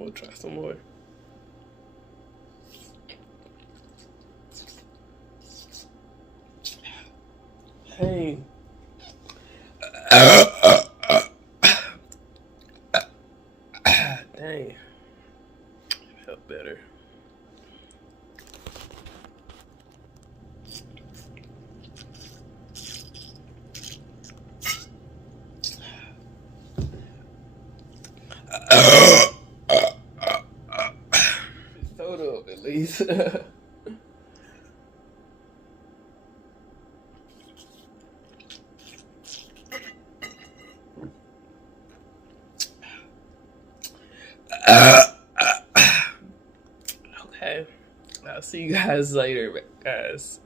We'll try some more. Hey. Dang. Felt better. Soda up at least. Okay. I'll see you guys later, guys.